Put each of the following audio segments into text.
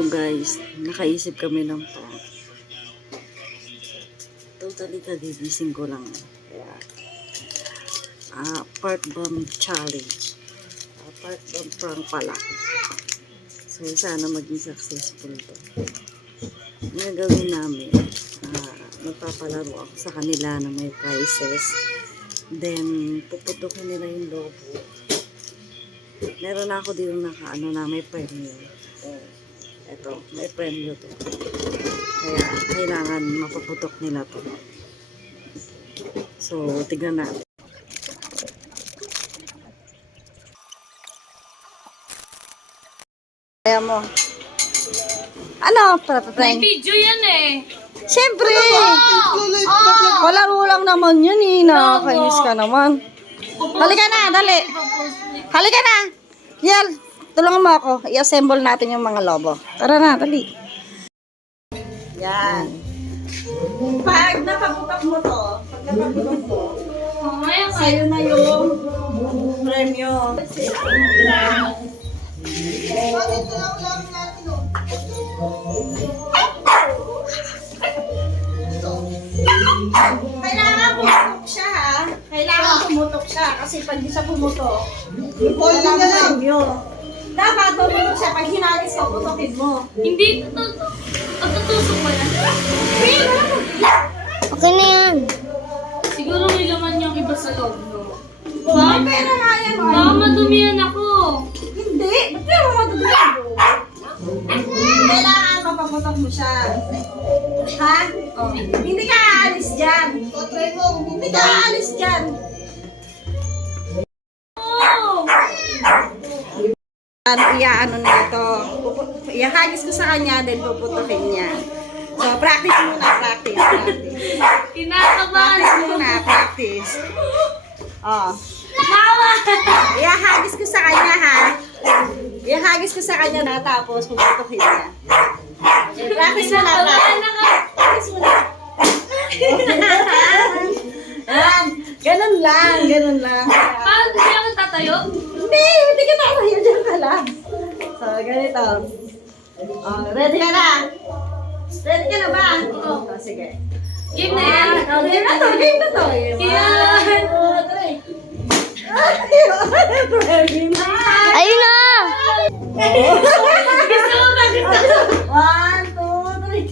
So guys, nakaisip kami ng prank. Totally kagigising ko lang. Kaya, part bomb challenge. Part bomb prank pala. So sana maging successful to. Ang gagawin namin, magpapalaro ako sa kanila na may prizes. Then, puputukin nila yung logo. Meron na ako dito na may premyo. Eto, may premyo to. Kaya, kailangan mapaputok nila to. So, tignan natin. Kaya mo. Ano? May video yan eh. Siyempre! Palaro lang naman yun eh. Nakakainis ka naman. Halika na, dali. Halika na. Yal, tulungan mo ako. I-assemble natin yung mga lobo. Tara na, dali. Yan. Pag napaputok mo to, sa'yo na yung premyo. Kailangan pumutok siya ha. Kailangan pumutok siya. Kasi pag di siya pumutok, wala mo premyo. Dapat pumutok siya. Pag hinalis ka, putokin mo. Hindi, tutusok ba yan? Okay na yan. Siguro may laman yung iba sa loob, no? May pera nga yan. Baka madumihan ako. Hindi. Ba't kaya mo matutunan mo? Kailangan mapaputok mo siya. Ha? Oh. Hindi ka aalis dyan. Hindi ka aalis dyan. Oh! Iaano na ito. Ihagis ko sa kanya, then puputokin niya. So, practice muna, practice. Kinakabahan Practice ko. muna, practice. Oh. Mama! Ihagis ko sa kanya, ha? Ihagis ko sa kanya na, tapos puputokin niya. Practice muna, practice muna. Yan. Ganun lang, ganun lang. Paano hindi ako tatayo? Hindi ka tatayo, dyan ka lang. So, ganito. Oh, ready ka na? Ready ka na ba? Oo. Oh, sige. Game na yan. Oh, game na to, game na to. Yan. 1, 2, 3. Ayun na! Gusto mo ba? Gusto mo? 1, 2, 3.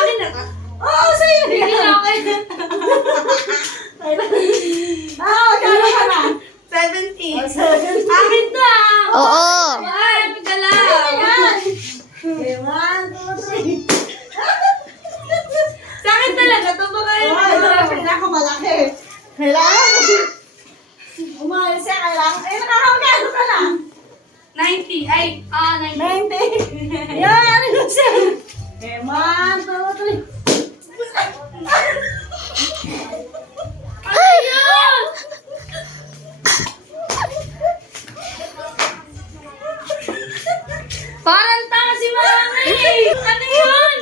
Akin na ka. Oh, sa'yo. Hindi na ako. Kano ka na? 70. 70. Akin na. Oo. Ay, pagkala. Okay, 1, 2, 3. Sa akin talaga. Ito ba kayo? Pinakamalaki. Kailangan. Umayos siya, kailangan. Eh, nakakagano ka na? 90. Ay, 90. 90. Yan, ano siya? Okay, 1, 2, 3. Ayun! Parang tanga si Mami! Ano yun?